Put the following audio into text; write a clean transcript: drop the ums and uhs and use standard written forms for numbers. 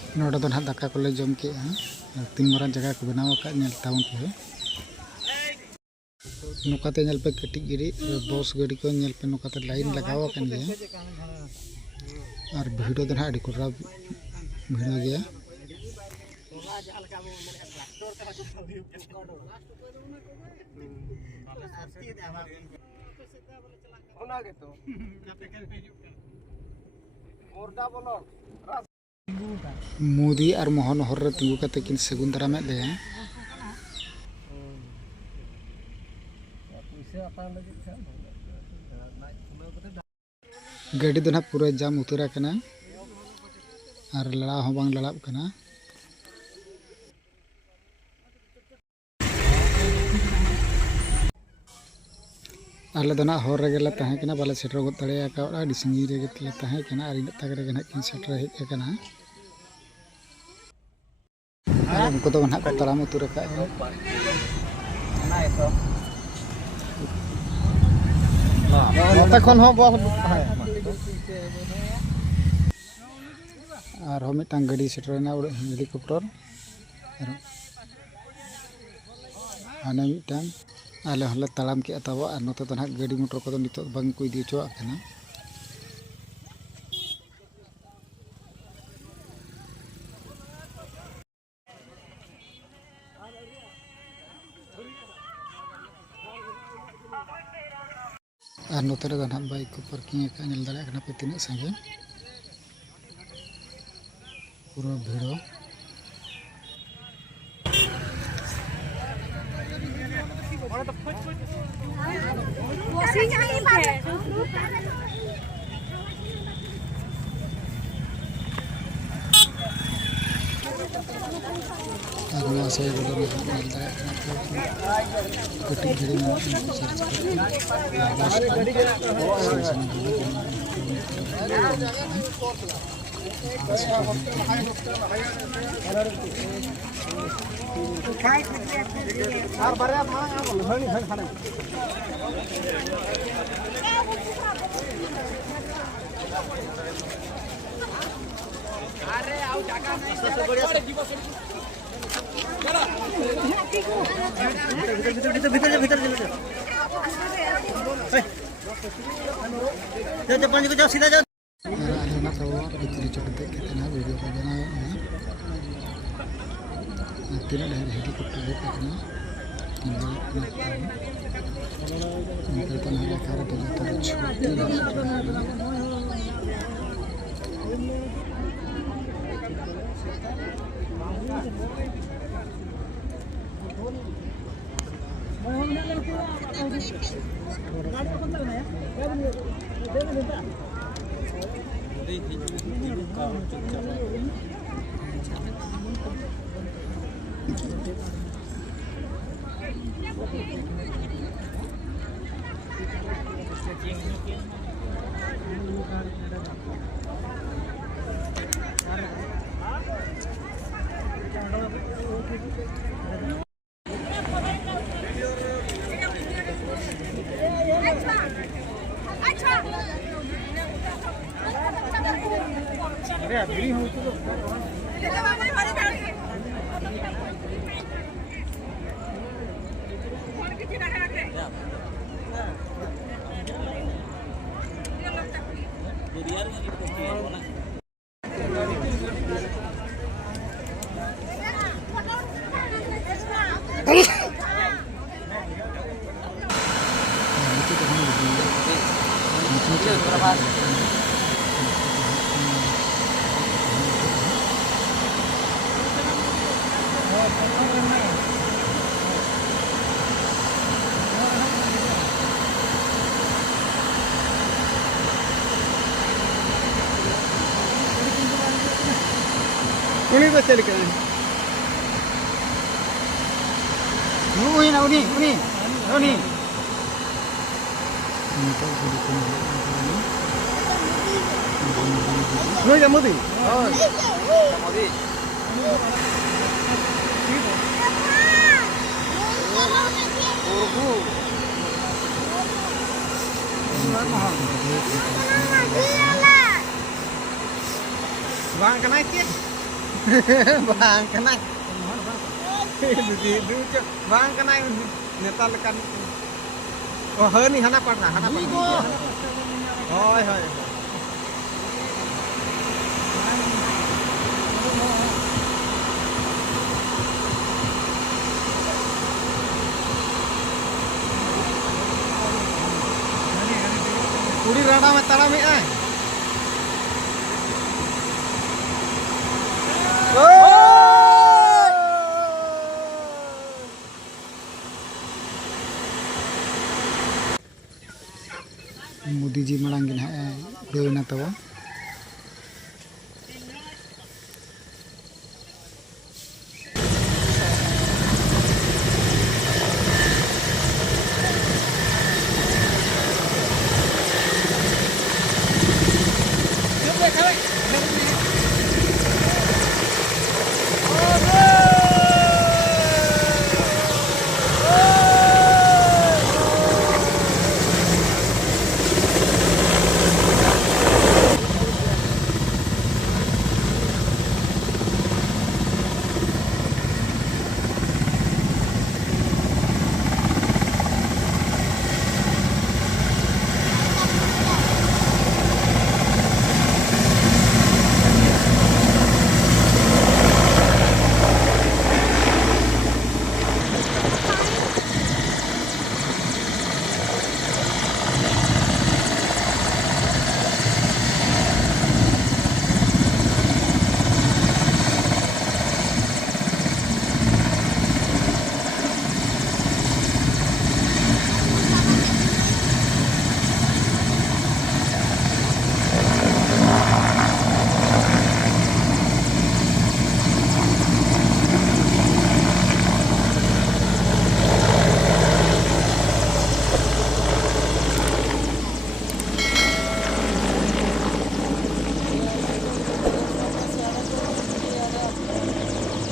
नोड़ा तो दाका को जम के तीन मारा जगह को बनाव टाउन पे नौकाते पे कटी गिरी बस गाड़ी को पे नौकाते लाइन लगाव गया और भीड़ तो अड़ी कोरा भीड़ गया मोदी और मोहन हर तिंगू कते किन सगुन दाराम ले गाड़ी तो पूरा जाम उतरा कना और लड़ा हो बांग लड़ाब कना आले दो हर रेगे तहें कना बाले सेटर गद दाड़ेया डिसंगी रेगे तहें कना और इन तक रेगे किन सेटर हेज कना उनको तो ना को तराम उतुर का और मिटन गाड़ी सेटरना हेलीकप्टर आने मिटन आले हले तालाम के तब और नोते तो ना गाड़ी मोटर को नित बांग को इदी चोआ कना और नोते रे ना बाइक को पार्किंग का नेल दाड़ा कना पे तीन संगे पूरा भीड़ो से तीन हेलीकॉप्टर उन्हीं को चल के उन्हीं Modi bang kena bang kena du bang kena neta lekan oh hani hana parna hoi hoi Kuri rada में तारा में आए मोदी जी मांग उड़ेना तब